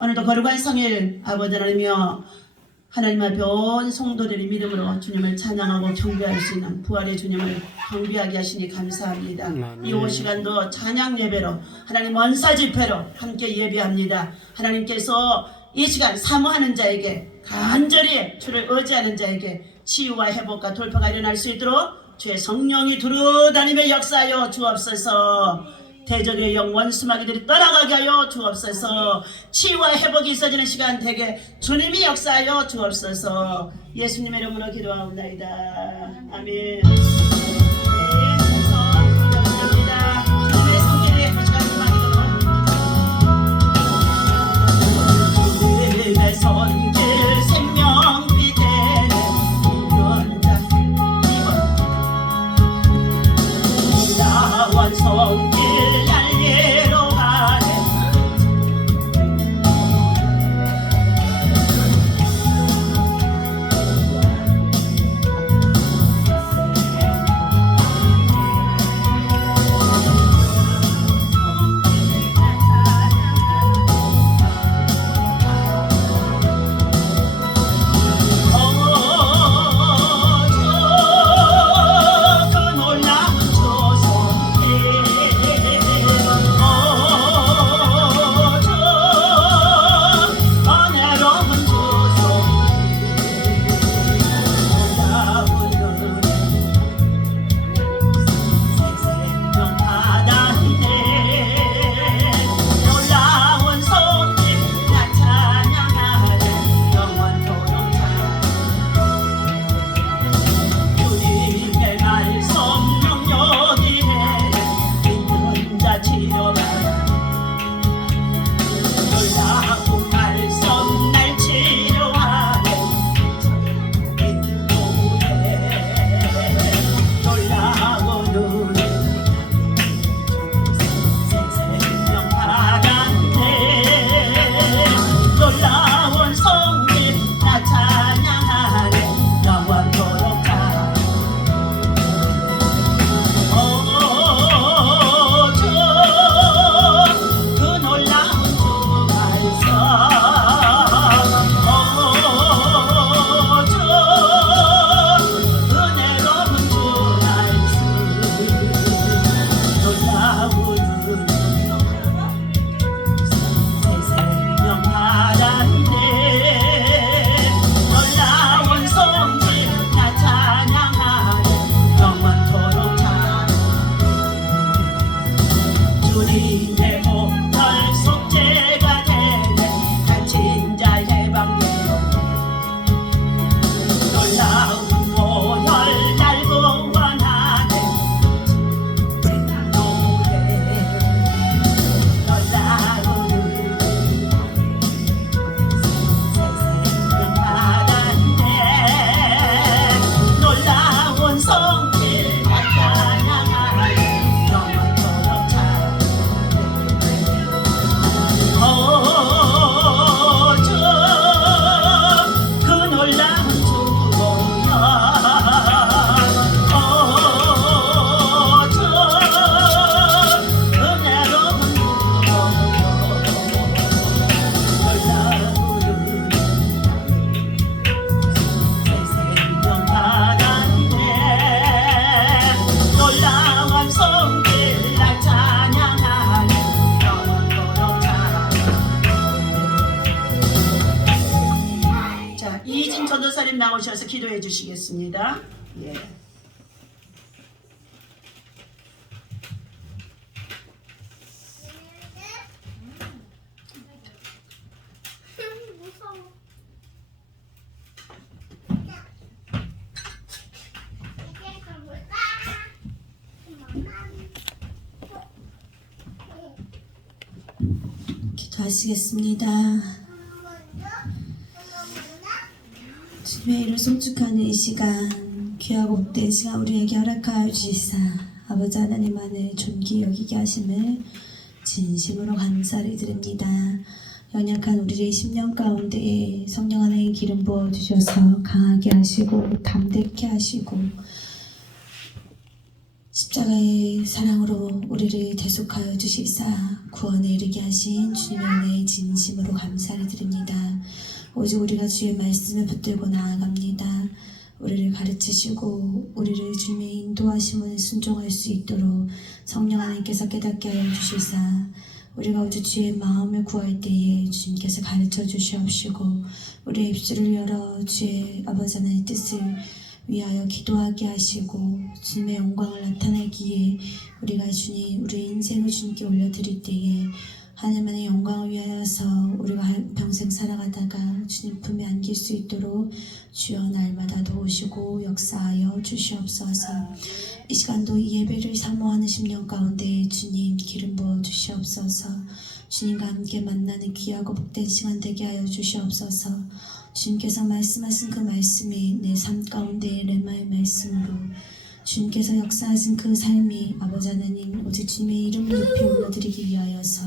오늘도 거룩한 성일 아버지 하나님이여, 하나님 앞에 온 성도들의 믿음으로 주님을 찬양하고 경배할 수 있는 부활의 주님을 경배하게 하시니 감사합니다. 이 시간도 찬양 예배로 하나님 언사 집회로 함께 예배합니다. 하나님께서 이 시간 사모하는 자에게, 간절히 주를 의지하는 자에게 치유와 회복과 돌파가 일어날 수 있도록 주의 성령이 두루다니며 역사하여 주옵소서. 대적의 영 원수마귀들이 떠나가게 하여 주옵소서. 치유와 회복이 있어지는 시간 되게 주님이 역사하여 주옵소서. 예수님의 이름으로 기도하옵나이다. 아멘. 감사합니다. 주님의 손길에 그 시간 임하기를. 주님의 손길 생명빛 되네 연자 이번 나원 손길 나오셔서 기도해 주시겠습니다. 예. 기도하시겠습니다. 주님의 이름을 송축하는 이 시간, 귀하고 복된 시간 우리에게 허락하여 주시사 아버지 하나님만을 존귀 여기게 하심을 진심으로 감사를 드립니다. 연약한 우리의 심령 가운데에 성령 하나의 기름 부어 주셔서 강하게 하시고 담대케 하시고 십자가의 사랑으로 우리를 대속하여 주시사 구원에 이르게 하신 주님의 은혜에 진심으로 감사를 드립니다. 오직 우리가 주의 말씀을 붙들고 나아갑니다. 우리를 가르치시고 우리를 주님의 인도하심을 순종할 수 있도록 성령 하나님께서 깨닫게 하여 주시사 우리가 오직 주의 마음을 구할 때에 주님께서 가르쳐 주시옵시고 우리의 입술을 열어 주의 아버지 하나님의 뜻을 위하여 기도하게 하시고 주님의 영광을 나타내기에 우리가 주님 우리의 인생을 주님께 올려드릴 때에 하나님의 영광을 위하여서 우리가 평생 살아가다가 주님 품에 안길 수 있도록 주여 날마다 도우시고 역사하여 주시옵소서. 이 시간도 이 예배를 사모하는 심령 가운데 주님 기름 부어 주시옵소서. 주님과 함께 만나는 귀하고 복된 시간 되게 하여 주시옵소서. 주님께서 말씀하신 그 말씀이 내 삶 가운데 레마의 말씀으로 주님께서 역사하신 그 삶이 아버지 하나님 오직 주님의 이름을 높이 올려드리기 위하여서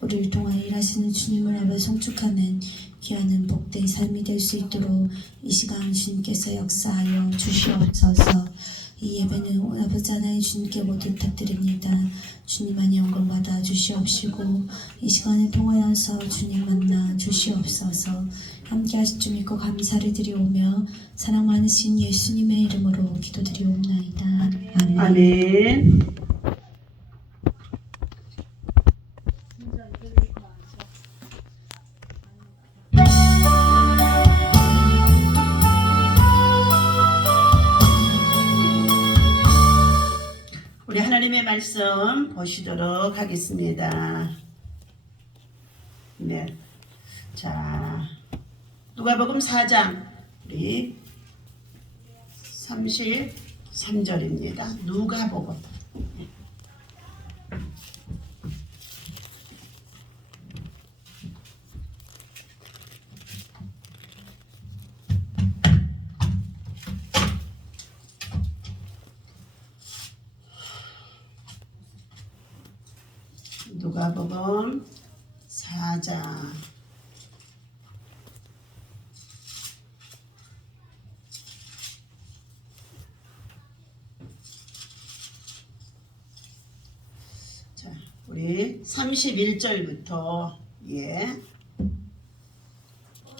우리를 통하여 일하시는 주님을 아버지 송축하는 귀하는 복된 삶이 될 수 있도록 이 시간 주님께서 역사하여 주시옵소서. 이 예배는 아버지 하나님 주님께 모두 부탁드립니다. 주님만이 영광 받아 주시옵시고 이 시간을 통하여서 주님 만나 주시옵소서. 함께 하실 줄 믿고 감사를 드리오며 사랑 많으신 예수님의 이름으로 기도드리옵나이다. 아멘. 아멘. 우리 하나님의 말씀 보시도록 하겠습니다. 네. 자, 누가복음 4장 우리 33절입니다. 누가복음. 누가복음 4장 자, 우리 31절부터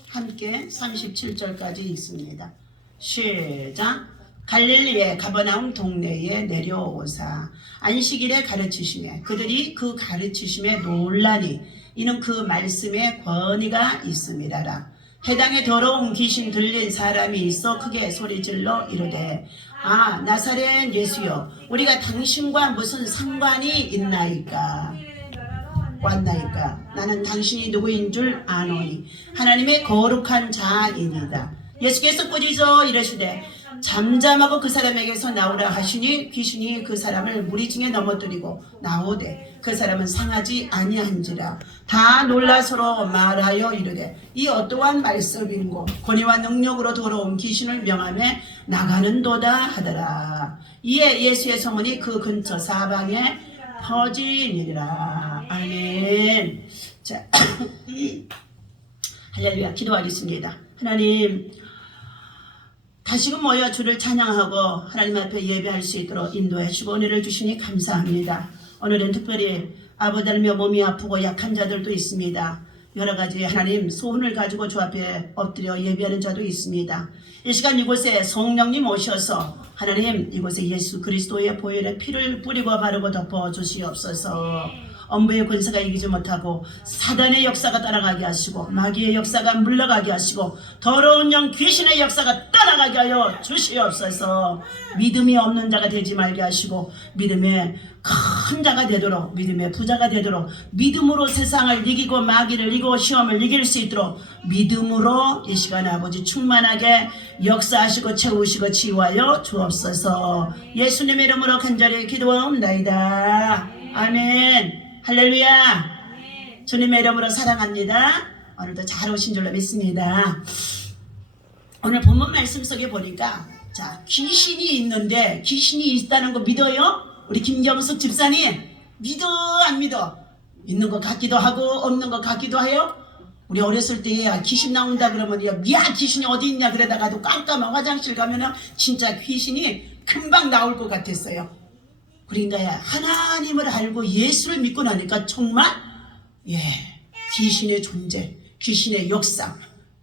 함께 37절까지 있습니다. 시작. 갈릴리의 가버나움 동네에 내려오사 안식일에 가르치시매 그들이 그 가르치심에 놀라니 이는 그 말씀에 권위가 있음이라라. 해당에 더러운 귀신 들린 사람이 있어 크게 소리질러 이르되 아 나사렛 예수여 우리가 당신과 무슨 상관이 있나이까 왔나이까 나는 당신이 누구인 줄 아노니 하나님의 거룩한 자이니다. 예수께서 꾸짖어 이르시되 잠잠하고 그 사람에게서 나오라 하시니 귀신이 그 사람을 무리 중에 넘어뜨리고 나오되 그 사람은 상하지 아니한지라. 다 놀라 서로 말하여 이르되 이 어떠한 말씀인고 권위와 능력으로 더러운 귀신을 명하며 나가는도다 하더라. 이에 예수의 소문이 그 근처 사방에 퍼지니라. 아멘. 자, 할렐루야. 기도하겠습니다. 하나님 다시금 모여 주를 찬양하고 하나님 앞에 예배할 수 있도록 인도해 주시고 은혜를 주시니 감사합니다. 오늘은 특별히 아버지 하나님의 몸이 아프고 약한 자들도 있습니다. 여러 가지 하나님 소원을 가지고 주 앞에 엎드려 예배하는 자도 있습니다. 이 시간 이곳에 성령님 오셔서 하나님 이곳에 예수 그리스도의 보혈의 피를 뿌리고 바르고 덮어 주시옵소서. 엄부의 권세가 이기지 못하고 사단의 역사가 따라가게 하시고 마귀의 역사가 물러가게 하시고 더러운 영 귀신의 역사가 떠나가게 하여 주시옵소서. 믿음이 없는 자가 되지 말게 하시고 믿음의 큰 자가 되도록 믿음의 부자가 되도록 믿음으로 세상을 이기고 마귀를 이기고 시험을 이길 수 있도록 믿음으로 이 시간 아버지 충만하게 역사하시고 채우시고 치유하여 주옵소서. 예수님의 이름으로 간절히 기도하옵나이다. 아멘. 할렐루야. 주님의 이름으로 사랑합니다. 오늘도 잘 오신 줄로 믿습니다. 오늘 본문 말씀 속에 보니까 자 귀신이 있는데 귀신이 있다는 거 믿어요? 우리 김경숙 집사님 믿어 안 믿어? 있는 것 같기도 하고 없는 것 같기도 해요? 우리 어렸을 때 귀신 나온다 그러면 야 귀신이 어디 있냐 그러다가도 깜깜한 화장실 가면은 진짜 귀신이 금방 나올 것 같았어요. 그러니까 하나님을 알고 예수를 믿고 나니까 정말 귀신의 존재, 귀신의 역사,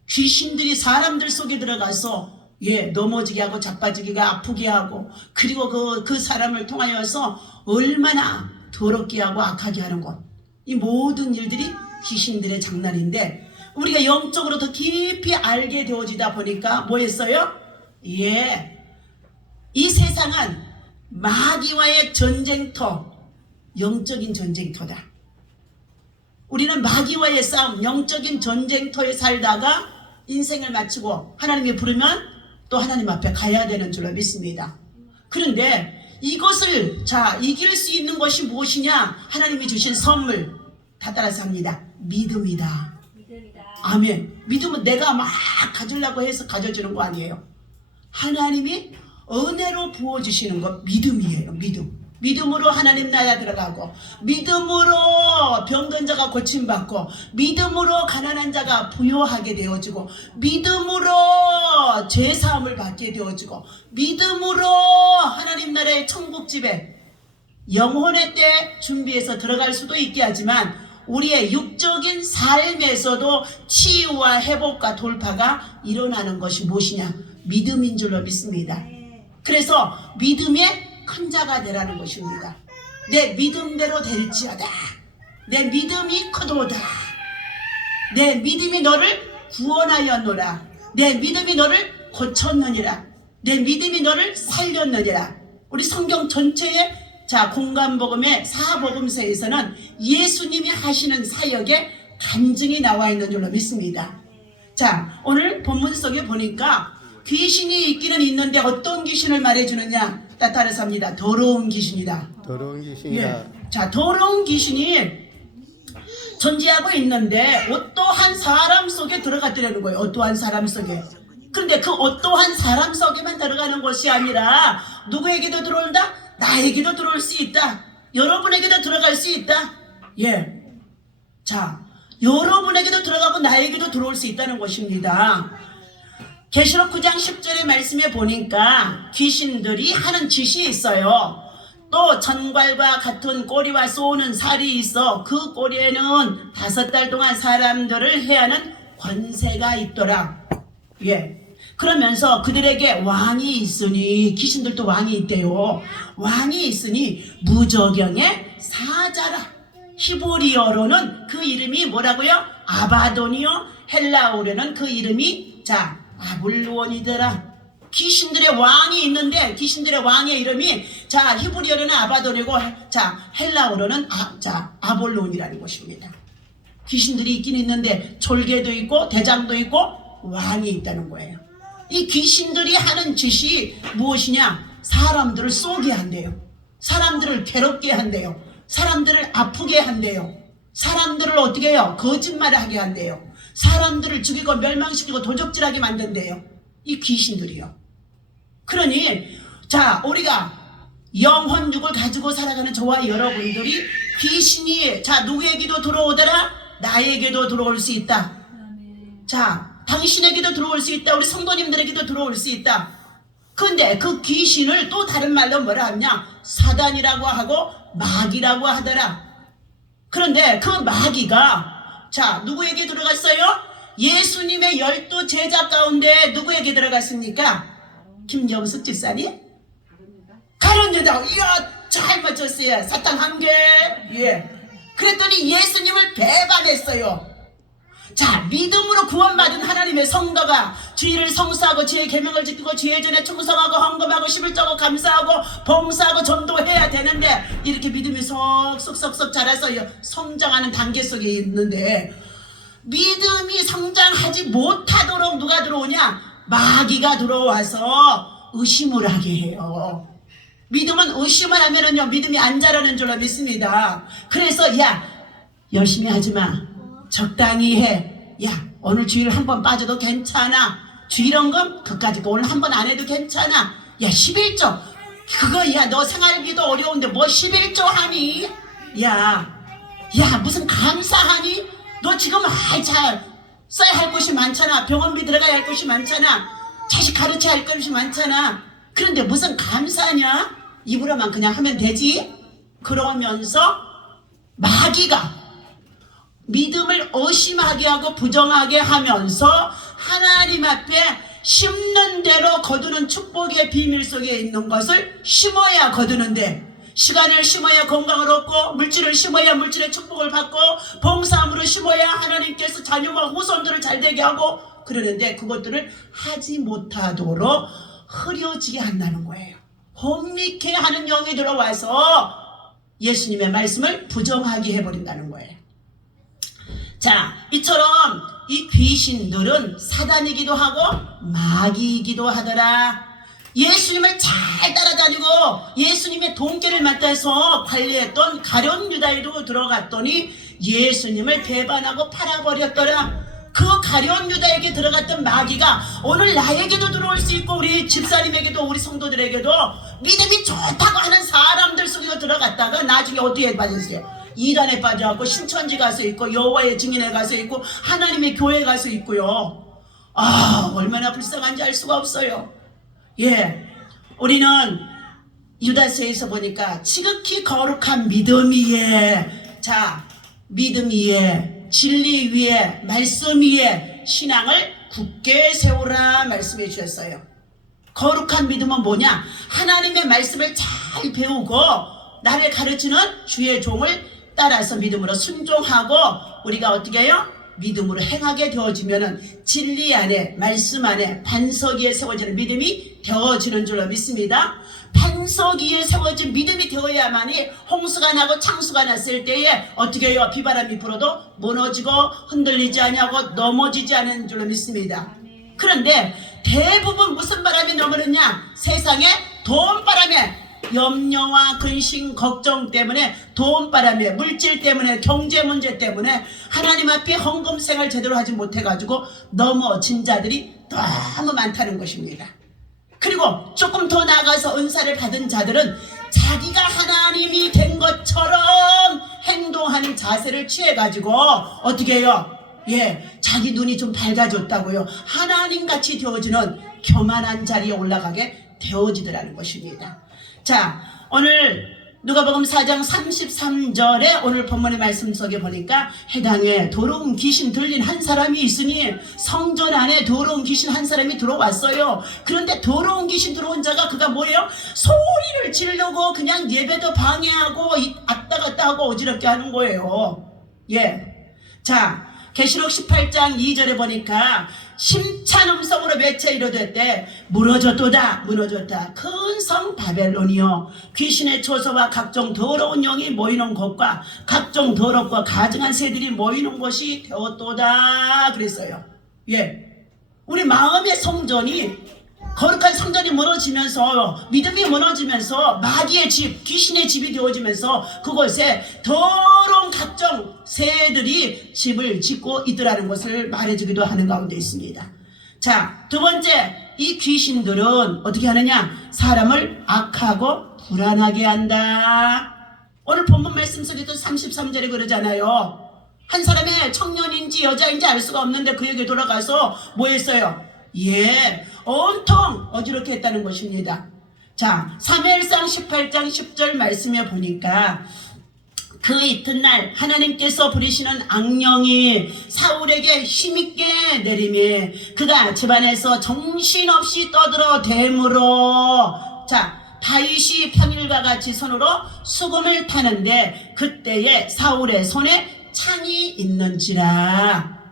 귀신들이 사람들 속에 들어가서 넘어지게 하고 자빠지게 아프게 하고, 그리고 그 사람을 통하여서 얼마나 더럽게 하고 악하게 하는 것, 이 모든 일들이 귀신들의 장난인데, 우리가 영적으로 더 깊이 알게 되어지다 보니까 뭐 했어요? 이 세상은 마귀와의 전쟁터, 영적인 전쟁터다. 우리는 마귀와의 싸움, 영적인 전쟁터에 살다가 인생을 마치고 하나님이 부르면 또 하나님 앞에 가야 되는 줄로 믿습니다. 그런데 이것을 이길 수 있는 것이 무엇이냐? 하나님이 주신 선물 다 따라서 합니다. 믿음이다. 아멘. 믿음은 내가 막 가지려고 해서 가져주는 거 아니에요. 하나님이 은혜로 부어주시는 거 믿음이에요. 믿음으로 하나님 나라 들어가고, 믿음으로 병든 자가 고침받고, 믿음으로 가난한 자가 부유하게 되어지고, 믿음으로 죄사함을 받게 되어지고, 믿음으로 하나님 나라의 천국집에 영혼의 때 준비해서 들어갈 수도 있게 하지만, 우리의 육적인 삶에서도 치유와 회복과 돌파가 일어나는 것이 무엇이냐? 믿음인 줄로 믿습니다. 그래서 믿음의 큰 자가 되라는 것입니다. 내 믿음대로 될지어다. 내 믿음이 크도다. 내 믿음이 너를 구원하였노라. 내 믿음이 너를 고쳤느니라. 내 믿음이 너를 살렸느니라. 우리 성경 전체에 공관복음의 사복음서에서는 예수님이 하시는 사역의 간증이 나와 있는 줄로 믿습니다. 오늘 본문 속에 보니까 귀신이 있기는 있는데 어떤 귀신을 말해주느냐? 따라서 합니다. 더러운 귀신이다. 더러운 귀신이다. 더러운 귀신이 존재하고 있는데 어떠한 사람 속에 들어갔더라는 거예요. 어떠한 사람 속에. 그런데 그 어떠한 사람 속에만 들어가는 것이 아니라 누구에게도 들어온다? 나에게도 들어올 수 있다. 여러분에게도 들어갈 수 있다. 여러분에게도 들어가고 나에게도 들어올 수 있다는 것입니다. 계시록 9장 10절의 말씀에 보니까 귀신들이 하는 짓이 있어요. 또 전갈과 같은 꼬리와 쏘는 살이 있어 그 꼬리에는 5달 동안 사람들을 해하는 권세가 있더라. 그러면서 그들에게 왕이 있으니, 귀신들도 왕이 있대요. 왕이 있으니 무저경의 사자라. 히브리어로는 그 이름이 뭐라고요? 아바돈이요. 헬라어로는 그 이름이 아볼루온이더라. 귀신들의 왕이 있는데 귀신들의 왕의 이름이 히브리어로는 아바돈이고 헬라어로는 아볼론이라는 것입니다. 귀신들이 있긴 있는데 졸개도 있고 대장도 있고 왕이 있다는 거예요. 이 귀신들이 하는 짓이 무엇이냐? 사람들을 쏘게 한대요. 사람들을 괴롭게 한대요. 사람들을 아프게 한대요. 사람들을 어떻게 해요? 거짓말을 하게 한대요. 사람들을 죽이고 멸망시키고 도적질하게 만든대요. 이 귀신들이요. 그러니 우리가 영혼육을 가지고 살아가는 저와 여러분들이 귀신이 누구에게도 들어오더라? 나에게도 들어올 수 있다. 당신에게도 들어올 수 있다. 우리 성도님들에게도 들어올 수 있다. 근데 그 귀신을 또 다른 말로 뭐라 하냐? 사단이라고 하고 마귀라고 하더라. 그런데 그 마귀가 누구에게 들어갔어요? 예수님의 12 제자 가운데 누구에게 들어갔습니까? 김영숙 집사님? 가룟 여자. 이야, 잘 맞췄어요. 사탄 한 개. 그랬더니 예수님을 배반했어요. 믿음으로 구원받은 하나님의 성도가 주의를 성수하고 주의 계명을 지키고 주의 전에 충성하고 헌금하고 11조고 감사하고 봉사하고 전도해야 되는데, 이렇게 믿음이 쏙쏙쏙 자라서 성장하는 단계 속에 있는데, 믿음이 성장하지 못하도록 누가 들어오냐? 마귀가 들어와서 의심을 하게 해요. 믿음은 의심을 하면은요, 믿음이 안 자라는 줄로 믿습니다. 그래서 열심히 하지마. 적당히 해. 오늘 주일 한 번 빠져도 괜찮아. 주일헌금 그까짓 거 오늘 한 번 안 해도 괜찮아. 11조 그거 너 생활비도 어려운데 뭐 11조 하니? 무슨 감사하니? 너 지금 써야 할 것이 많잖아. 병원비 들어가야 할 것이 많잖아. 자식 가르쳐야 할 것이 많잖아. 그런데 무슨 감사냐? 입으로만 그냥 하면 되지? 그러면서 마귀가 믿음을 의심하게 하고 부정하게 하면서 하나님 앞에 심는 대로 거두는 축복의 비밀 속에 있는 것을 심어야 거두는데, 시간을 심어야 건강을 얻고, 물질을 심어야 물질의 축복을 받고, 봉사함으로 심어야 하나님께서 자녀와 후손들을 잘되게 하고, 그러는데 그것들을 하지 못하도록 흐려지게 한다는 거예요. 혼미케 하는 영이 들어와서 예수님의 말씀을 부정하게 해버린다는 거예요. 자, 이처럼 이 귀신들은 사단이기도 하고 마귀이기도 하더라. 예수님을 잘 따라다니고 예수님의 돈깨를 맡아서 관리했던 가룟 유다에도 들어갔더니 예수님을 배반하고 팔아버렸더라. 그 가룟 유다에게 들어갔던 마귀가 오늘 나에게도 들어올 수 있고 우리 집사님에게도 우리 성도들에게도 믿음이 좋다고 하는 사람들 속에 들어갔다가 나중에 어디에 빠졌어요? 이단에 빠져갖고 신천지 가서 있고 여호와의 증인에 가서 있고 하나님의 교회에 가서 있고요. 아, 얼마나 불쌍한지 알 수가 없어요. 예, 우리는 유다서에서 보니까 지극히 거룩한 믿음 위에, 자, 믿음 위에, 진리 위에, 말씀 위에 신앙을 굳게 세우라 말씀해 주셨어요. 거룩한 믿음은 뭐냐? 하나님의 말씀을 잘 배우고 나를 가르치는 주의 종을 따라서 믿음으로 순종하고 우리가 어떻게 해요? 믿음으로 행하게 되어지면은 진리 안에, 말씀 안에 반석 위에 세워지는 믿음이 되어지는 줄로 믿습니다. 반석 위에 세워진 믿음이 되어야만이 홍수가 나고 창수가 났을 때에 어떻게 해요? 비바람이 불어도 무너지고 흔들리지 아니하고 넘어지지 않은 줄로 믿습니다. 그런데 대부분 무슨 바람이 넘어졌냐? 세상에 돈바람에, 염려와 근심, 걱정 때문에, 돈바람에, 물질 때문에, 경제 문제 때문에 하나님 앞에 헌금 생활 제대로 하지 못해가지고 넘어진 자들이 너무 많다는 것입니다. 그리고 조금 더 나아가서 은사를 받은 자들은 자기가 하나님이 된 것처럼 행동하는 자세를 취해가지고 어떻게 해요? 예, 자기 눈이 좀 밝아졌다고요. 하나님같이 되어지는 교만한 자리에 올라가게 되어지더라는 것입니다. 자, 오늘 누가복음 4장 33절에 오늘 본문의 말씀 속에 보니까 해당에 더러운 귀신 들린 한 사람이 있으니 성전 안에 더러운 귀신 한 사람이 들어왔어요. 그런데 더러운 귀신 들어온 자가 그가 뭐예요? 소리를 지르고 그냥 예배도 방해하고 왔다 갔다 하고 어지럽게 하는 거예요. 예. 자, 계시록 18장 2절에 보니까 심찬 음성으로 외쳐 이르되 무너졌도다 무너졌다 큰 성 바벨론이요 귀신의 초소와 각종 더러운 영이 모이는 곳과 각종 더럽고 가증한 새들이 모이는 곳이 되었도다 그랬어요. 예, 우리 마음의 성전이, 거룩한 성전이 무너지면서, 믿음이 무너지면서 마귀의 집, 귀신의 집이 되어지면서 그곳에 더러운 각종 새들이 집을 짓고 있더라는 것을 말해주기도 하는 가운데 있습니다. 자, 두 번째, 이 귀신들은 어떻게 하느냐? 사람을 악하고 불안하게 한다. 오늘 본문 말씀 속에도 33절에 그러잖아요. 한 사람의 청년인지 여자인지 알 수가 없는데 그에게 돌아가서 뭐 했어요? 예, 온통 어지럽게 했다는 것입니다. 자, 사무엘상 18장 10절 말씀에 보니까 그 이튿날 하나님께서 부리시는 악령이 사울에게 힘있게 내림에 그가 집안에서 정신없이 떠들어 대므로, 자, 다윗이 평일과 같이 손으로 수금을 타는데 그때에 사울의 손에 창이 있는지라.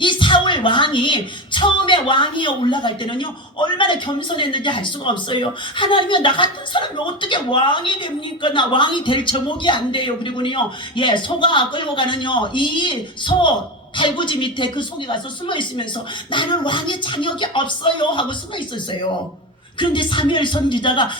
이 사울 왕이 처음에 왕위에 올라갈 때는요 얼마나 겸손했는지 알 수가 없어요. 하나님이 나 같은 사람이 어떻게 왕이 됩니까? 나 왕이 될 제목이 안 돼요. 그리고는요, 예, 소가 끌고 가는요 이 소 달구지 밑에 그 속에 가서 숨어 있으면서 나는 왕의 자격이 없어요 하고 숨어 있었어요. 그런데 사무엘 선지자가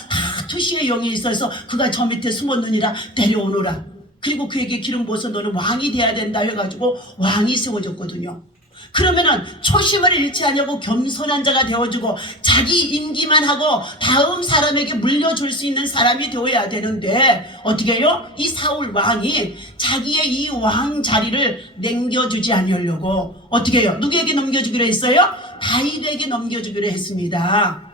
투시의 영이 있어서 그가 저 밑에 숨었느니라 데려오노라. 그리고 그에게 기름 부어서 너는 왕이 돼야 된다 해가지고 왕이 세워졌거든요. 그러면은 초심을 잃지 않냐고 겸손한 자가 되어주고 자기 임기만 하고 다음 사람에게 물려줄 수 있는 사람이 되어야 되는데 어떻게 해요? 이 사울 왕이 자기의 이 왕 자리를 남겨주지 않으려고 어떻게 해요? 누구에게 넘겨주기로 했어요? 다윗에게 넘겨주기로 했습니다.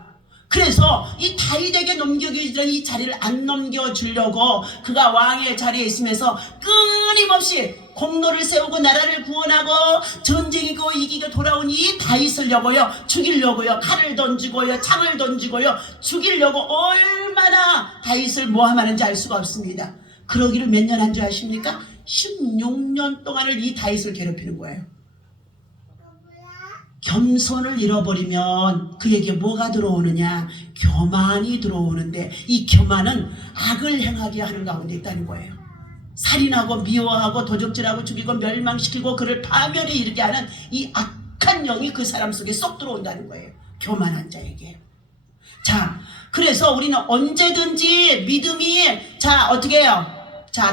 그래서 이 다윗에게 넘겨주던 이 자리를 안 넘겨주려고 그가 왕의 자리에 있으면서 끊임없이 공로를 세우고 나라를 구원하고 전쟁이고 이기고 돌아온 이 다윗을려고요 죽이려고요 칼을 던지고요 창을 던지고요 죽이려고 얼마나 다윗을 모함하는지 알 수가 없습니다. 그러기를 몇 년 한 줄 아십니까? 16년 동안을 이 다윗을 괴롭히는 거예요. 겸손을 잃어버리면 그에게 뭐가 들어오느냐? 교만이 들어오는데 이 교만은 악을 행하게 하는 가운데 있다는 거예요. 살인하고 미워하고 도적질하고 죽이고 멸망시키고 그를 파멸에 이르게 하는 이 악한 영이 그 사람 속에 쏙 들어온다는 거예요. 교만한 자에게. 자, 그래서 우리는 언제든지 믿음이 어떻게 해요?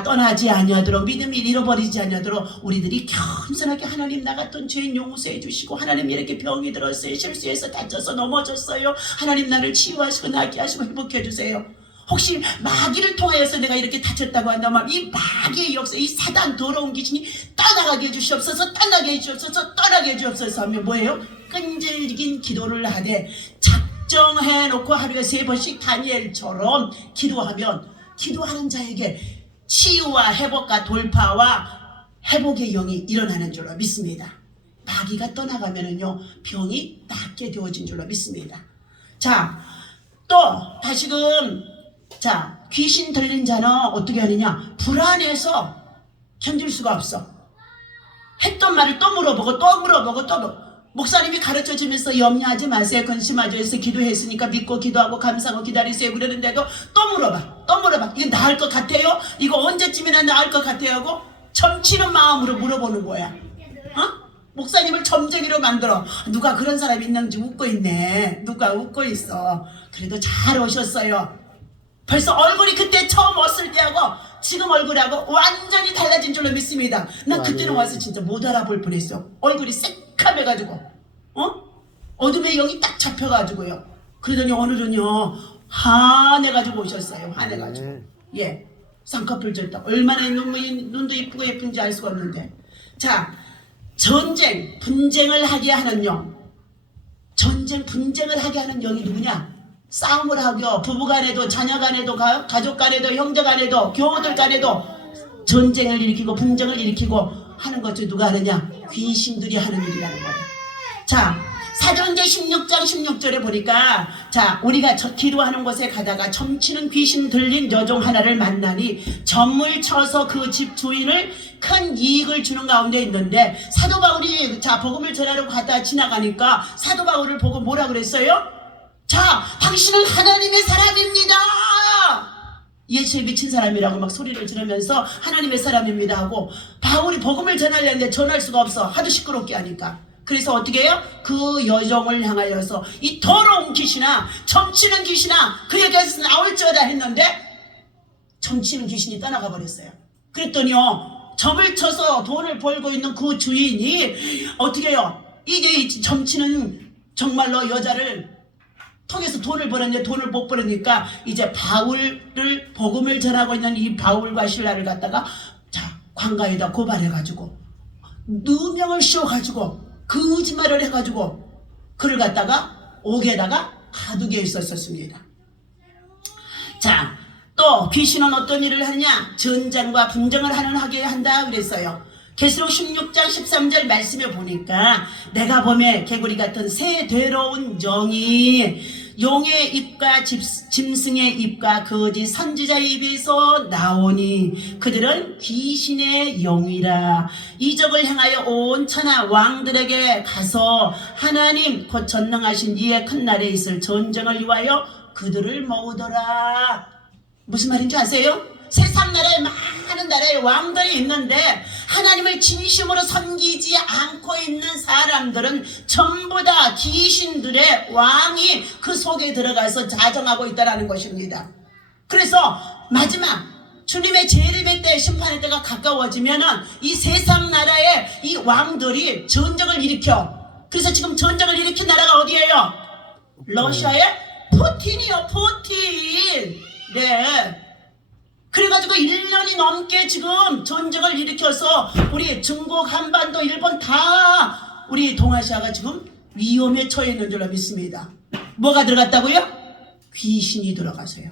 떠나지 아니하도록 믿음이 잃어버리지 아니하도록 우리들이 겸손하게 하나님 나 같은 죄인 용서해 주시고 하나님 이렇게 병이 들었어요. 실수해서 다쳐서 넘어졌어요. 하나님 나를 치유하시고 낫게 하시고 회복해 주세요. 혹시 마귀를 통하여서 내가 이렇게 다쳤다고 한다면 이 마귀의 역사 이 사단 더러운 귀신이 떠나가게 해주시옵소서 떠나게 해주옵소서 떠나게 해주옵소서 하면 뭐예요? 끈질긴 기도를 하되 작정해놓고 하루에 3번씩 다니엘처럼 기도하면 기도하는 자에게 치유와 회복과 돌파와 회복의 영이 일어나는 줄로 믿습니다. 마귀가 떠나가면은요 병이 낫게 되어진 줄로 믿습니다. 자, 또 다시금 귀신 들린 자는 어떻게 하느냐? 불안해서 견딜 수가 없어. 했던 말을 또 물어보고 목사님이 가르쳐주면서 염려하지 마세요. 근심하지 마세요. 기도했으니까 믿고 기도하고 감사하고 기다리세요. 그러는데도 또 물어봐. 이거 나을 것 같아요? 이거 언제쯤이나 나을 것 같아요? 하고 점치는 마음으로 물어보는 거야. 목사님을 점쟁이로 만들어. 누가 그런 사람이 있는지 웃고 있네. 누가 웃고 있어. 그래도 잘 오셨어요. 벌써 얼굴이 그때 처음 왔을 때하고 지금 얼굴하고 완전히 달라진 줄로 믿습니다. 난 그때는 와서 진짜 못 알아볼 뻔했어. 얼굴이 새카매가지고 어둠의 영이 딱 잡혀가지고요. 그러더니 오늘은요 환해가지고 오셨어요. 환해가지고 쌍꺼풀 졌다. 얼마나 눈도 이쁘고 예쁜지 알 수가 없는데. 자, 전쟁 분쟁을 하게 하는 영. 전쟁 분쟁을 하게 하는 영이 누구냐? 싸움을 하고요. 부부간에도 자녀간에도 가족간에도 형제간에도 교우들간에도 전쟁을 일으키고 분쟁을 일으키고 하는 것을 누가 하느냐? 귀신들이 하는 일이라는 거예요. 자, 사도행전 16장 16절에 보니까 우리가 기도하는 곳에 가다가 점치는 귀신 들린 여종 하나를 만나니 점을 쳐서 그 집 주인을 큰 이익을 주는 가운데 있는데 사도 바울이 복음을 전하러 가다 지나가니까 사도 바울을 보고 뭐라 그랬어요? 당신은 하나님의 사람입니다. 예수에 미친 사람이라고 막 소리를 지르면서 하나님의 사람입니다 하고 바울이 복음을 전하려는데 전할 수가 없어. 하도 시끄럽게 하니까. 그래서 어떻게 해요? 그 여종을 향하여서 이 더러운 귀신아 점치는 귀신아 그에게서 나올지어다 했는데 점치는 귀신이 떠나가 버렸어요. 그랬더니요 점을 쳐서 돈을 벌고 있는 그 주인이 어떻게 해요? 이제 점치는 정말로 여자를 통해서 돈을 벌었는데 돈을 못 벌으니까 이제 바울을 복음을 전하고 있는 이 바울과 신라를 갖다가 관가에다 고발해가지고 누명을 씌워가지고 거짓말을 해가지고 그를 갖다가 옥에다가 가두게 있었습니다. 또 귀신은 어떤 일을 하느냐? 전쟁과 분쟁을 하게 한다 그랬어요. 계시록 16장 13절 말씀에 보니까 내가 봄에 개구리 같은 새 괴로운 영이 용의 입과 짐승의 입과 거짓 선지자의 입에서 나오니 그들은 귀신의 영이라. 이적을 향하여 온 천하 왕들에게 가서 하나님 곧 전능하신 이의 큰 날에 있을 전쟁을 위하여 그들을 모으더라. 무슨 말인지 아세요? 세상 나라에 많은 나라의 왕들이 있는데 하나님을 진심으로 섬기지 않고 있는 사람들은 전부 다 귀신들의 왕이 그 속에 들어가서 자정하고 있다는 것입니다. 그래서 마지막 주님의 재림의 때 심판의 때가 가까워지면은 이 세상 나라의 이 왕들이 전쟁을 일으켜. 그래서 지금 전쟁을 일으킨 나라가 어디예요? 러시아의 푸틴이요. 푸틴. 그래가지고 1년이 넘게 지금 전쟁을 일으켜서 우리 중국, 한반도, 일본 다 우리 동아시아가 지금 위험에 처해 있는 줄로 믿습니다. 뭐가 들어갔다고요? 귀신이 들어가서요.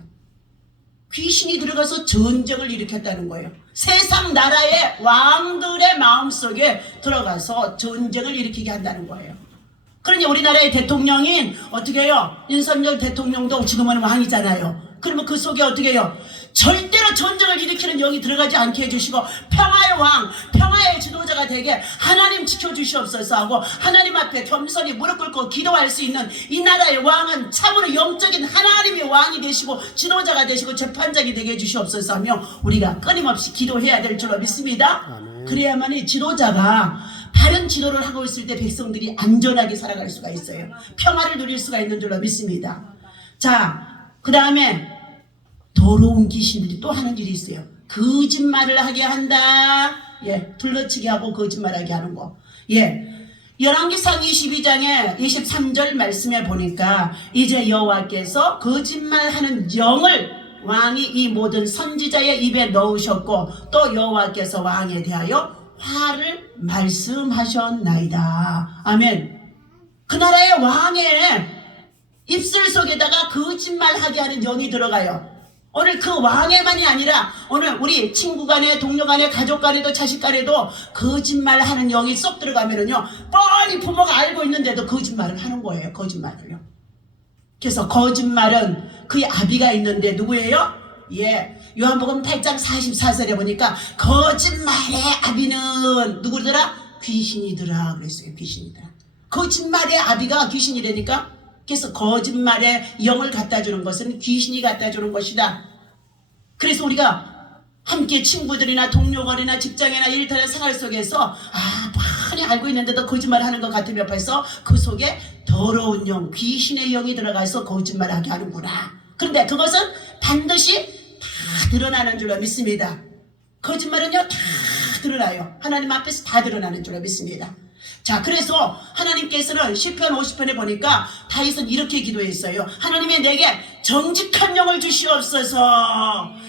귀신이 들어가서 전쟁을 일으켰다는 거예요. 세상 나라의 왕들의 마음속에 들어가서 전쟁을 일으키게 한다는 거예요. 그러니 우리나라의 대통령인 어떻게 해요? 윤석열 대통령도 지금은 왕이잖아요. 그러면 그 속에 어떻게 해요? 절대로 전쟁을 일으키는 영이 들어가지 않게 해주시고 평화의 왕, 평화의 지도자가 되게 하나님 지켜주시옵소서 하고 하나님 앞에 겸손히 무릎 꿇고 기도할 수 있는 이 나라의 왕은 참으로 영적인 하나님의 왕이 되시고 지도자가 되시고 재판장이 되게 해주시옵소서 하며 우리가 끊임없이 기도해야 될 줄로 믿습니다. 그래야만이 지도자가 바른 지도를 하고 있을 때 백성들이 안전하게 살아갈 수가 있어요. 평화를 누릴 수가 있는 줄로 믿습니다. 자, 그 다음에 더러운 귀신들이 또 하는 일이 있어요. 거짓말을 하게 한다. 예, 둘러치게 하고 거짓말하게 하는 거. 예, 열왕기상 22장에 23절 말씀에 보니까 이제 여호와께서 거짓말하는 영을 왕이 이 모든 선지자의 입에 넣으셨고 또 여호와께서 왕에 대하여 화를 말씀하셨나이다. 아멘. 그 나라의 왕의 입술 속에다가 거짓말하게 하는 영이 들어가요. 오늘 그 왕에만이 아니라 오늘 우리 친구 간에 동료 간에 가족 간에도 자식 간에도 거짓말하는 영이 쏙 들어가면은요 뻔히 부모가 알고 있는데도 거짓말을 하는 거예요. 거짓말을요. 그래서 거짓말은 그의 아비가 있는데 누구예요? 예, 요한복음 8장 44절에 보니까 거짓말의 아비는 누구더라? 귀신이더라 그랬어요. 귀신이더라. 거짓말의 아비가 귀신이라니까. 그래서 거짓말에 영을 갖다 주는 것은 귀신이 갖다 주는 것이다. 그래서 우리가 함께 친구들이나 동료간이나 직장이나 일터의 생활 속에서 많이 알고 있는데도 거짓말하는 것 같으면 벌써 그 속에 더러운 영, 귀신의 영이 들어가서 거짓말하게 하는구나. 그런데 그것은 반드시 다 드러나는 줄로 믿습니다. 거짓말은요 다 드러나요. 하나님 앞에서 다 드러나는 줄로 믿습니다. 자, 그래서 하나님께서는 시편 50편에 보니까 다윗은 이렇게 기도했어요. 하나님이 내게 정직한 영을 주시옵소서.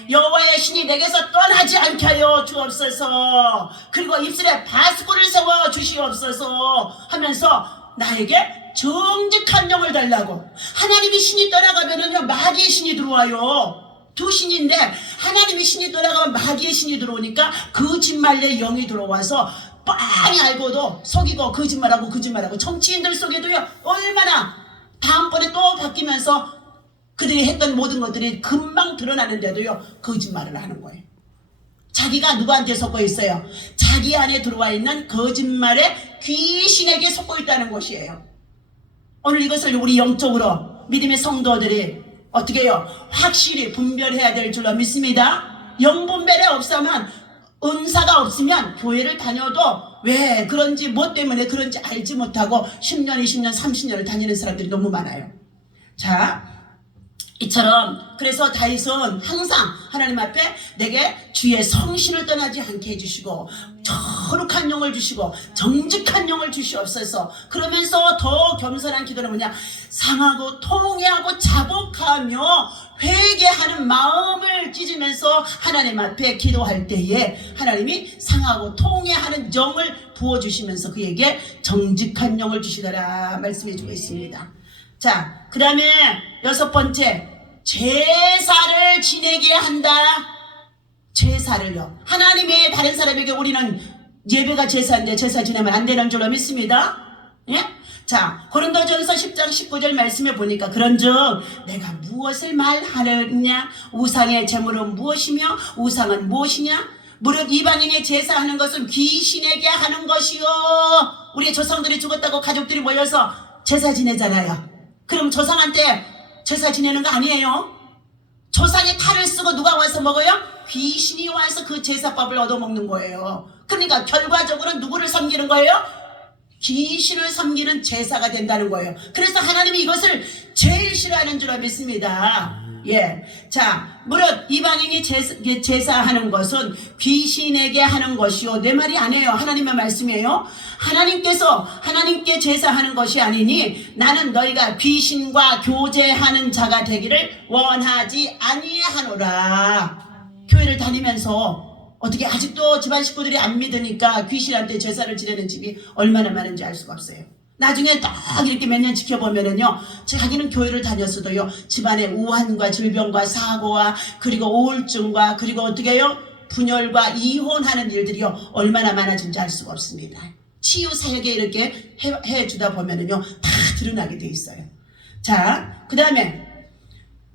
여호와의 신이 내게서 떠나지 않게 하여 주옵소서. 그리고 입술에 바스코를 세워 주시옵소서 하면서 나에게 정직한 영을 달라고. 하나님이 신이 떠나가면은요 마귀의 신이 들어와요. 두 신인데 하나님의 신이 떠나가면 마귀의 신이 들어오니까 거짓말의 영이 들어와서 뻔히 알고도 속이고 거짓말하고 정치인들 속에도요 얼마나 다음번에 또 바뀌면서 그들이 했던 모든 것들이 금방 드러나는데도요 거짓말을 하는 거예요. 자기가 누구한테 속고 있어요? 자기 안에 들어와 있는 거짓말의 귀신에게 속고 있다는 것이에요. 오늘 이것을 우리 영적으로 믿음의 성도들이 어떻게 해요? 확실히 분별해야 될 줄로 믿습니다. 영분별이 없으면 은사가 없으면 교회를 다녀도 왜 그런지 뭐 때문에 그런지 알지 못하고 10년, 20년, 30년을 다니는 사람들이 너무 많아요. 자, 이처럼 그래서 다윗은 항상 하나님 앞에 내게 주의 성신을 떠나지 않게 해주시고 거룩한 영을 주시고 정직한 영을 주시옵소서. 그러면서 더 겸손한 기도는 뭐냐? 상하고 통회하고 자복하며 회개하는 마음을 찢으면서 하나님 앞에 기도할 때에 하나님이 상하고 통회하는 영을 부어주시면서 그에게 정직한 영을 주시더라 말씀해 주고 있습니다. 자, 그 다음에 6번째, 제사를 지내게 한다. 제사를요. 하나님의 다른 사람에게 우리는 예배가 제사인데 제사 지내면 안 되는 줄로 믿습니다. 예? 자, 고린도전서 10장 19절 말씀에 보니까 그런즉 내가 무엇을 말하느냐? 우상의 제물은 무엇이며 우상은 무엇이냐? 무릇 이방인이 제사하는 것은 귀신에게 하는 것이요. 우리 조상들이 죽었다고 가족들이 모여서 제사 지내잖아요. 그럼 조상한테 제사 지내는 거 아니에요? 조상이 탈을 쓰고 누가 와서 먹어요? 귀신이 와서 그 제사밥을 얻어먹는 거예요. 그러니까 결과적으로 누구를 섬기는 거예요? 귀신을 섬기는 제사가 된다는 거예요. 그래서 하나님이 이것을 제일 싫어하는 줄로 믿습니다. 예. 자, 무릇 이방인이 제사하는 것은 귀신에게 하는 것이요. 내 말이 아니에요. 하나님의 말씀이에요. 하나님께 제사하는 것이 아니니 나는 너희가 귀신과 교제하는 자가 되기를 원하지 아니하노라. 교회를 다니면서 어떻게 아직도 집안 식구들이 안 믿으니까 귀신한테 제사를 지내는 집이 얼마나 많은지 알 수가 없어요. 나중에 딱 이렇게 몇 년 지켜보면은요, 자기는 교회를 다녔어도요, 집안에 우환과 질병과 사고와 그리고 우울증과 그리고 어떻게 해요? 분열과 이혼하는 일들이요, 얼마나 많아진지 알 수가 없습니다. 치유 사역에 이렇게 해주다 보면은요, 다 드러나게 돼 있어요. 자, 그 다음에,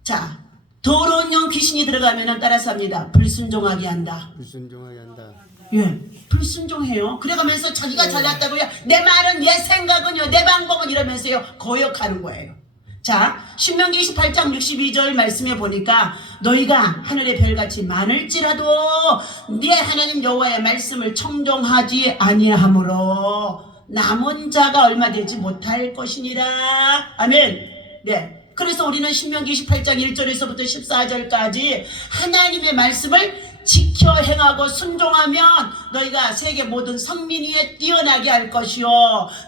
자, 더러운 영 귀신이 들어가면은 따라서 합니다. 불순종하게 한다. 불순종하게 한다. 예, 불순종해요. 그래가면서 자기가 잘났다고요. 내 말은, 내 생각은요, 내 방법은 이러면서요, 거역하는 거예요. 자, 신명기 28장 62절 말씀에 보니까 너희가 하늘의 별같이 많을지라도 네 하나님 여호와의 말씀을 청종하지 아니하므로 남은 자가 얼마 되지 못할 것이니라. 아멘. 네. 그래서 우리는 신명기 28장 1절에서부터 14절까지 하나님의 말씀을 지켜 행하고 순종하면 너희가 세계 모든 성민 위에 뛰어나게 할 것이요,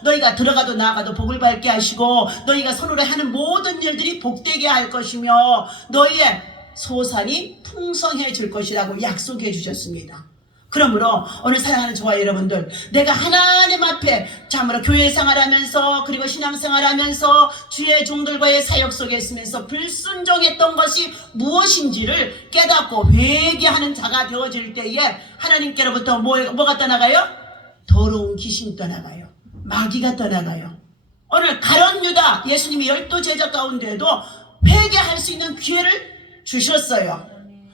너희가 들어가도 나가도 복을 받게 하시고 너희가 손으로 하는 모든 일들이 복되게 할 것이며 너희의 소산이 풍성해질 것이라고 약속해 주셨습니다. 그러므로 오늘 사랑하는 저와 여러분들, 내가 하나님 앞에 참으로 교회 생활하면서 그리고 신앙생활하면서 주의 종들과의 사역 속에 있으면서 불순종했던 것이 무엇인지를 깨닫고 회개하는 자가 되어질 때에 하나님께로부터 뭐가 떠나가요? 더러운 귀신이 떠나가요. 마귀가 떠나가요. 오늘 가룟 유다, 예수님이 12 제자 가운데에도 회개할 수 있는 기회를 주셨어요.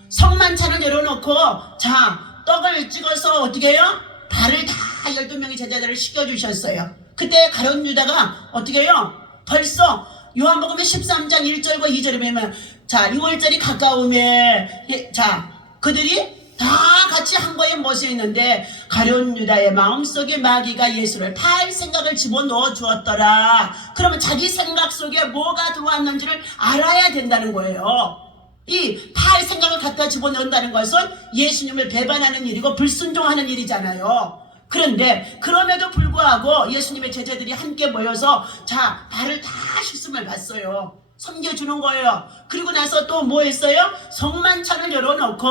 성만찬을 열어놓고 자, 떡을 찍어서 어떻게 해요? 발을 다 12명의 제자들을 씻겨주셨어요. 그때 가룟 유다가 어떻게 해요? 벌써 요한복음 13장 1절과 2절에 보면 자, 6월절이 가까우면 자, 그들이 다 같이 한 거에 모여 있는데 가룟 유다의 마음속에 마귀가 예수를 팔 생각을 집어넣어 주었더라. 그러면 자기 생각 속에 뭐가 들어왔는지를 알아야 된다는 거예요. 이 팔 생각을 갖다 집어넣는다는 것은 예수님을 배반하는 일이고 불순종하는 일이잖아요. 그런데 그럼에도 불구하고 예수님의 제자들이 함께 모여서 자, 발을 다 씻음을 받어요. 섬겨주는 거예요. 그리고 나서 또 뭐 했어요? 성만찬을 열어놓고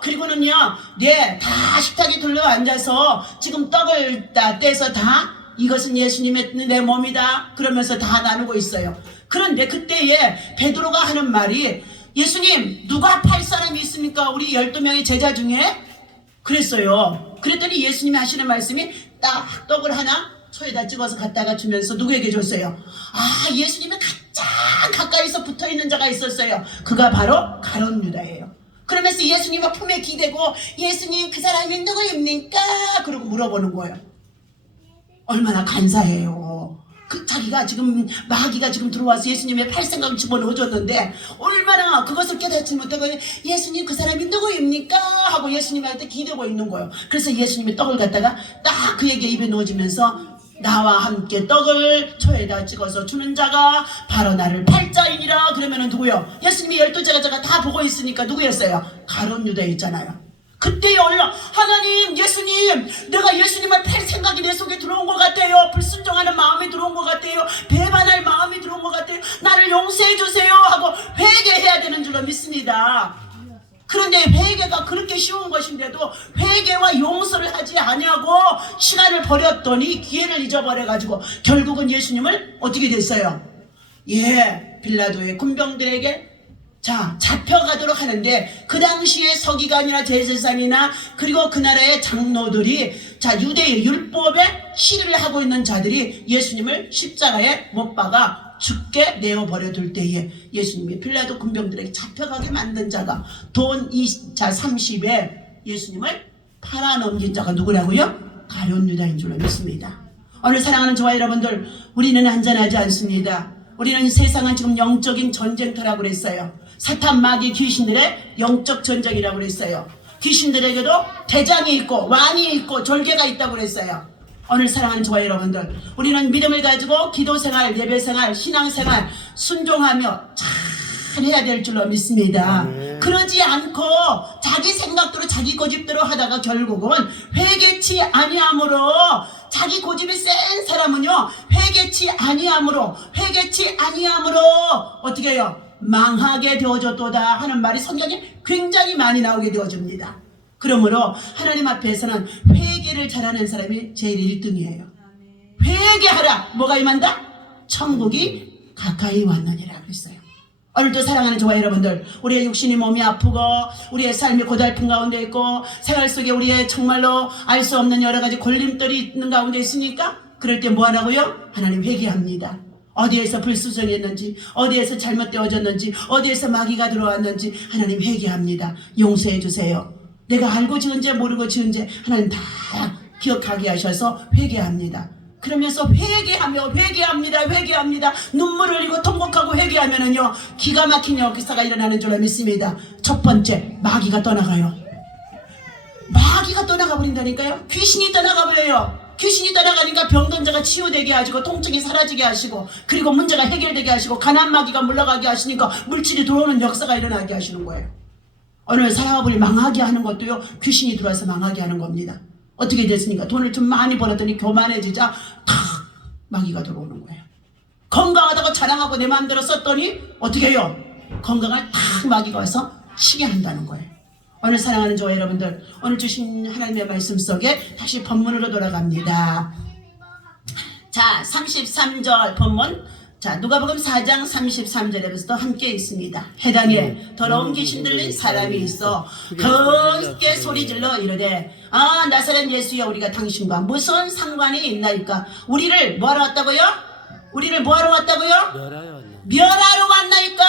그리고는요, 네, 다 식탁에 둘러앉아서 지금 떡을 다 떼서 다 이것은 예수님의 내 몸이다 그러면서 다 나누고 있어요. 그런데 그때에 베드로가 하는 말이 예수님, 누가 팔 사람이 있습니까? 우리 12명의 제자 중에? 그랬어요. 그랬더니 예수님이 하시는 말씀이 딱 떡을 하나 초에다 찍어서 갖다가 주면서 누구에게 줬어요? 아, 예수님의 가장 가까이서 붙어있는 자가 있었어요. 그가 바로 가룟 유다예요. 그러면서 예수님의 품에 기대고 예수님, 그 사람이 누구입니까? 그러고 물어보는 거예요. 얼마나 간사해요. 자기가 지금 마귀가 지금 들어와서 예수님의 팔 생각을 집어넣어줬는데 얼마나 그것을 깨닫지 못하고 예수님, 그 사람이 누구입니까? 하고 예수님한테 기대고 있는 거예요. 그래서 예수님이 떡을 갖다가 딱 그에게 입에 넣어주면서 나와 함께 떡을 초에다 찍어서 주는 자가 바로 나를 팔자이니라. 그러면은 누구요? 예수님이 12제자가 다 보고 있으니까 누구였어요? 가룟 유다였잖아요. 그때에 올라 하나님, 예수님, 내가 예수님을 팔 생각이 내 속에 들어온 것 같아요. 불순종하는 마음이 들어온 것 같아요. 배반할 마음이 들어온 것 같아요. 나를 용서해 주세요 하고 회개해야 되는 줄로 믿습니다. 그런데 회개가 그렇게 쉬운 것인데도 회개와 용서를 하지 아니하고 시간을 버렸더니 기회를 잊어버려가지고 결국은 예수님을 어떻게 됐어요? 예, 빌라도의 군병들에게 자, 잡혀가도록 하는데 그 당시에 서기관이나 대제사장이나 그리고 그 나라의 장로들이 자, 유대의 율법에 시리를 하고 있는 자들이 예수님을 십자가에 못 박아 죽게 내어버려 둘 때에 예수님이 빌라도 군병들에게 잡혀가게 만든 자가 돈 30에 예수님을 팔아넘긴 자가 누구라고요? 가룟 유다인 줄로 믿습니다. 오늘 사랑하는 저와 여러분들, 우리는 안전하지 않습니다. 우리는 세상은 지금 영적인 전쟁터라고 그랬어요. 사탄, 마귀, 귀신들의 영적 전쟁이라고 그랬어요. 귀신들에게도 대장이 있고 왕이 있고 졸개가 있다고 그랬어요. 오늘 사랑하는 저와 여러분들, 우리는 믿음을 가지고 기도생활, 예배생활, 신앙생활 순종하며 잘 해야 될 줄로 믿습니다. 그러지 않고 자기 생각대로 자기 고집대로 하다가 결국은 회개치 아니함으로, 자기 고집이 센 사람은요 회개치 아니함으로 어떻게 해요? 망하게 되어졌도다 하는 말이 성경에 굉장히 많이 나오게 되어집니다. 그러므로 하나님 앞에서는 회개를 잘하는 사람이 제일 1등이에요. 회개하라. 뭐가 임한다? 천국이 가까이 왔느니라 그랬어요. 오늘도 사랑하는 저와 여러분들, 우리의 육신이 몸이 아프고 우리의 삶이 고달픈 가운데 있고 생활 속에 우리의 정말로 알 수 없는 여러 가지 걸림돌이 있는 가운데 있으니까 그럴 때 뭐 하라고요? 하나님 회개합니다. 어디에서 불수정했는지, 어디에서 잘못되어졌는지, 어디에서 마귀가 들어왔는지 하나님 회개합니다. 용서해 주세요. 내가 알고 지은지 모르고 지은지 하나님 다 기억하게 하셔서 회개합니다. 그러면서 회개합니다. 눈물을 흘리고 통곡하고 회개하면은요, 기가 막힌 역사가 일어나는 줄로 믿습니다. 첫 번째, 마귀가 떠나가요. 마귀가 떠나가 버린다니까요. 귀신이 떠나가 버려요. 귀신이 떠나가니까 병든 자가 치유되게 하시고 통증이 사라지게 하시고 그리고 문제가 해결되게 하시고 가난 마귀가 물러가게 하시니까 물질이 들어오는 역사가 일어나게 하시는 거예요. 오늘 사업을 망하게 하는 것도요, 귀신이 들어와서 망하게 하는 겁니다. 어떻게 됐습니까? 돈을 좀 많이 벌었더니 교만해지자 탁 마귀가 들어오는 거예요. 건강하다고 자랑하고 내 마음대로 썼더니 어떻게 해요? 건강을 탁 마귀가 와서 쉬게 한다는 거예요. 오늘 사랑하는 저와 여러분들, 오늘 주신 하나님의 말씀 속에 다시 본문으로 돌아갑니다. 자, 33절 본문. 자, 누가복음 4장 33절에부터 함께 있습니다. 해당에 더러운 귀신 들린 사람이 있어 크게 소리질러 이르되, 아, 나사렛 예수여, 우리가 당신과 무슨 상관이 있나이까? 우리를 뭐하러 왔다고요? 우리를 뭐하러 왔다고요? 멸하러 왔나이까?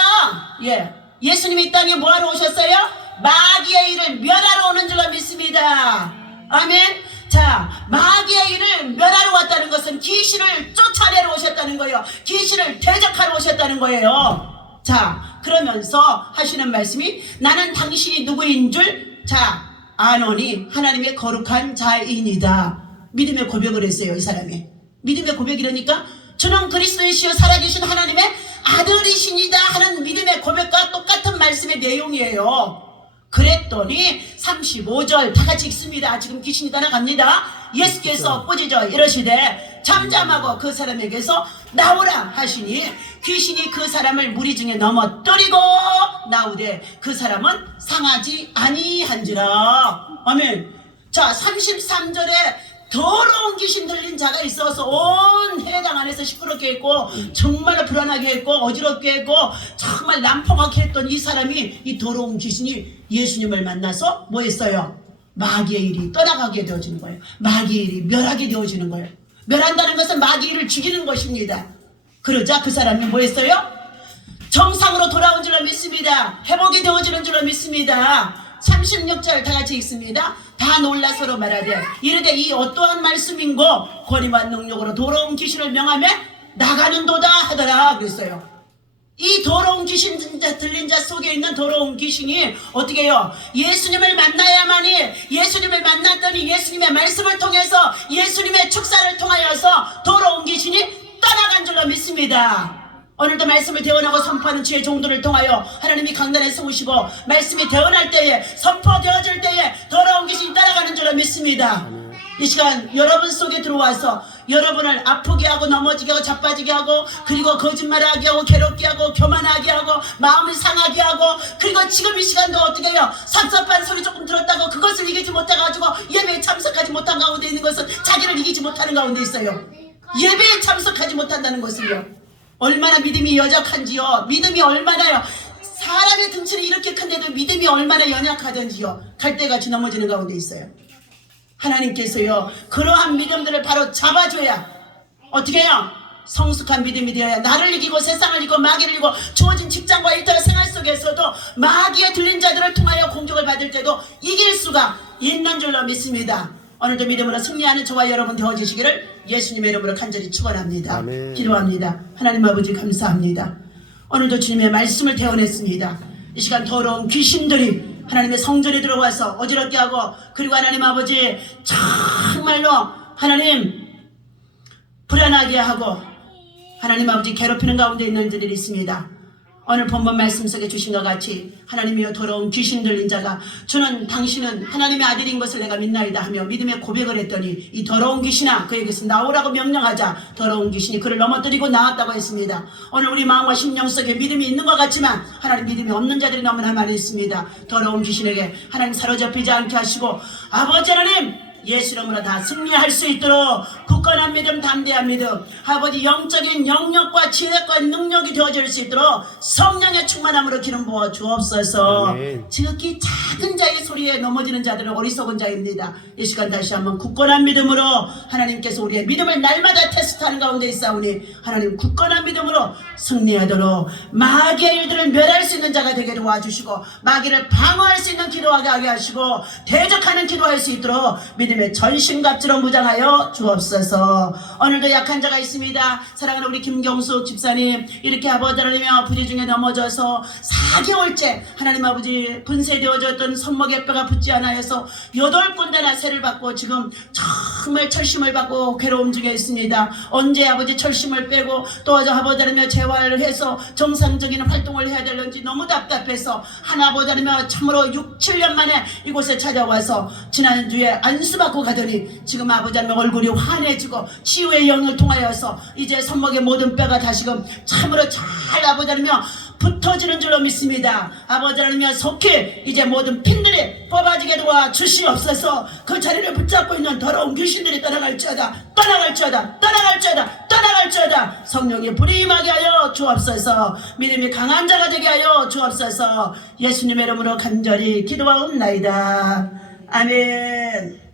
예, 예수님이 이 땅에 뭐하러 오셨어요? 마귀의 일을 멸하러 오는 줄로 믿습니다. 아멘. 자, 마귀의 일을 멸하러 왔다는 것은 귀신을 쫓아내러 오셨다는 거예요. 귀신을 대적하러 오셨다는 거예요. 자, 그러면서 하시는 말씀이, 나는 당신이 누구인 줄 자 아노니 하나님의 거룩한 자이니다. 믿음의 고백을 했어요. 이 사람이 믿음의 고백이라니까, 저는 그리스도이시여 살아계신 하나님의 아들이시니다 하는 믿음의 고백과 똑같은 말씀의 내용이에요. 그랬더니 35절 다 같이 읽습니다. 지금 귀신이 떠나갑니다. 예수께서 꾸짖어 이러시되 잠잠하고 그 사람에게서 나오라 하시니 귀신이 그 사람을 무리 중에 넘어뜨리고 나오되 그 사람은 상하지 아니한지라. 아멘. 자, 33절에 더러운 귀신 들린 자가 있어서 온 해당 안에서 시끄럽게 했고 정말로 불안하게 했고 어지럽게 했고 정말 난폭하게 했던 이 사람이, 이 더러운 귀신이 예수님을 만나서 뭐 했어요? 마귀의 일이 떠나가게 되어지는 거예요. 마귀의 일이 멸하게 되어지는 거예요. 멸한다는 것은 마귀의 일을 죽이는 것입니다. 그러자 그 사람이 뭐 했어요? 정상으로 돌아온 줄로 믿습니다. 회복이 되어지는 줄로 믿습니다. 36절 다 같이 읽습니다. 다 놀라 서로 말하되 이르되 이 어떠한 말씀인고 권위와 능력으로 더러운 귀신을 명하며 나가는도다 하더라 그랬어요. 이 더러운 귀신 들린 자 속에 있는 더러운 귀신이 어떻게 해요? 예수님을 만나야만이, 예수님을 만났더니 예수님의 말씀을 통해서 예수님의 축사를 통하여서 더러운 귀신이 떠나간 줄로 믿습니다. 오늘도 말씀을 대언하고 선포하는 주의 종들을 통하여 하나님이 강단에 세우시고 말씀이 대언할 때에, 선포되어질 때에 더러운 귀신이 따라가는 줄로 믿습니다. 이 시간 여러분 속에 들어와서 여러분을 아프게 하고 넘어지게 하고 자빠지게 하고 그리고 거짓말하게 하고 괴롭게 하고 교만하게 하고 마음을 상하게 하고 그리고 지금 이 시간도 어떻게 해요? 섭섭한 소리 조금 들었다고 그것을 이기지 못해가지고 예배에 참석하지 못한 가운데 있는 것은 자기를 이기지 못하는 가운데 있어요. 예배에 참석하지 못한다는 것은요, 얼마나 믿음이 여적한지요. 믿음이 얼마나요. 사람의 등치는 이렇게 큰데도 믿음이 얼마나 연약하던지요. 갈대같이 넘어지는 가운데 있어요. 하나님께서요, 그러한 믿음들을 바로 잡아줘야 어떻게 해요? 성숙한 믿음이 되어야 나를 이기고 세상을 이기고 마귀를 이기고 주어진 직장과 일터의 생활 속에서도 마귀에 들린 자들을 통하여 공격을 받을 때도 이길 수가 있는 줄로 믿습니다. 오늘도 믿음으로 승리하는 저와 여러분 되어지시기를 예수님의 이름으로 간절히 축원합니다. 기도합니다. 하나님 아버지 감사합니다. 오늘도 주님의 말씀을 대언했습니다. 이 시간 더러운 귀신들이 하나님의 성전에 들어와서 어지럽게 하고 그리고 하나님 아버지 정말로 하나님 불안하게 하고 하나님 아버지 괴롭히는 가운데 있는 자들이 있습니다. 오늘 본문 말씀 속에 주신 것 같이 하나님이여 더러운 귀신 들린 자가 주는 당신은 하나님의 아들인 것을 내가 믿나이다 하며 믿음의 고백을 했더니 이 더러운 귀신아 그에게서 나오라고 명령하자 더러운 귀신이 그를 넘어뜨리고 나왔다고 했습니다. 오늘 우리 마음과 심령 속에 믿음이 있는 것 같지만 하나님 믿음이 없는 자들이 너무나 많이 있습니다. 더러운 귀신에게 하나님 사로잡히지 않게 하시고 아버지 하나님 예수 이름으로 다 승리할 수 있도록 굳건한 믿음, 담대한 믿음, 아버지 영적인 영역과 지혜과 능력이 되어질 수 있도록 성령의 충만함으로 기름 부어 주옵소서. 아멘. 지극히 작은 자의 소리에 넘어지는 자들은 어리석은 자입니다. 이 시간 다시 한번 굳건한 믿음으로 하나님께서 우리의 믿음을 날마다 테스트하는 가운데 있사오니 하나님 굳건한 믿음으로 승리하도록 마귀의 일들을 멸할 수 있는 자가 되게 도와주시고 마귀를 방어할 수 있는 기도하게 하시고 대적하는 기도할 수 있도록 믿음의 전신갑주로 무장하여 주옵소서. 오늘도 약한 자가 있습니다. 사랑하는 우리 김경숙 집사님, 이렇게 아버지 하나님이여 부재 중에 넘어져서 4개월째 하나님 아버지 분쇄되어졌던 손목에 뼈가 붙지 않아 해서 8군데나 세를 받고 지금 정말 철심을 받고 괴로움 중에 있습니다. 언제 아버지 철심을 빼고 또 아버지 하나님이여 재활을 해서 정상적인 활동을 해야 되는지 너무 답답해서 아버지 하나님이여 참으로 6, 7년 만에 이곳에 찾아와서 지난주에 안수받고 가더니 지금 아버지 하나님 얼굴이 환해지고 치유의 영을 통하여서 이제 손목의 모든 뼈가 다시금 참으로 잘 아버지 하나님이여 붙어지는 줄로 믿습니다. 아버지 하나님이여 속히 이제 모든 핀들이 뽑아지게 도와 주시옵소서. 그 자리를 붙잡고 있는 더러운 귀신들이 떠나갈지어다, 떠나갈지어다, 떠나갈지어다, 떠나갈지어다. 성령의 불이 임하게 하여 주옵소서. 믿음이 강한 자가 되게 하여 주옵소서. 예수님의 이름으로 간절히 기도하옵나이다. 아멘.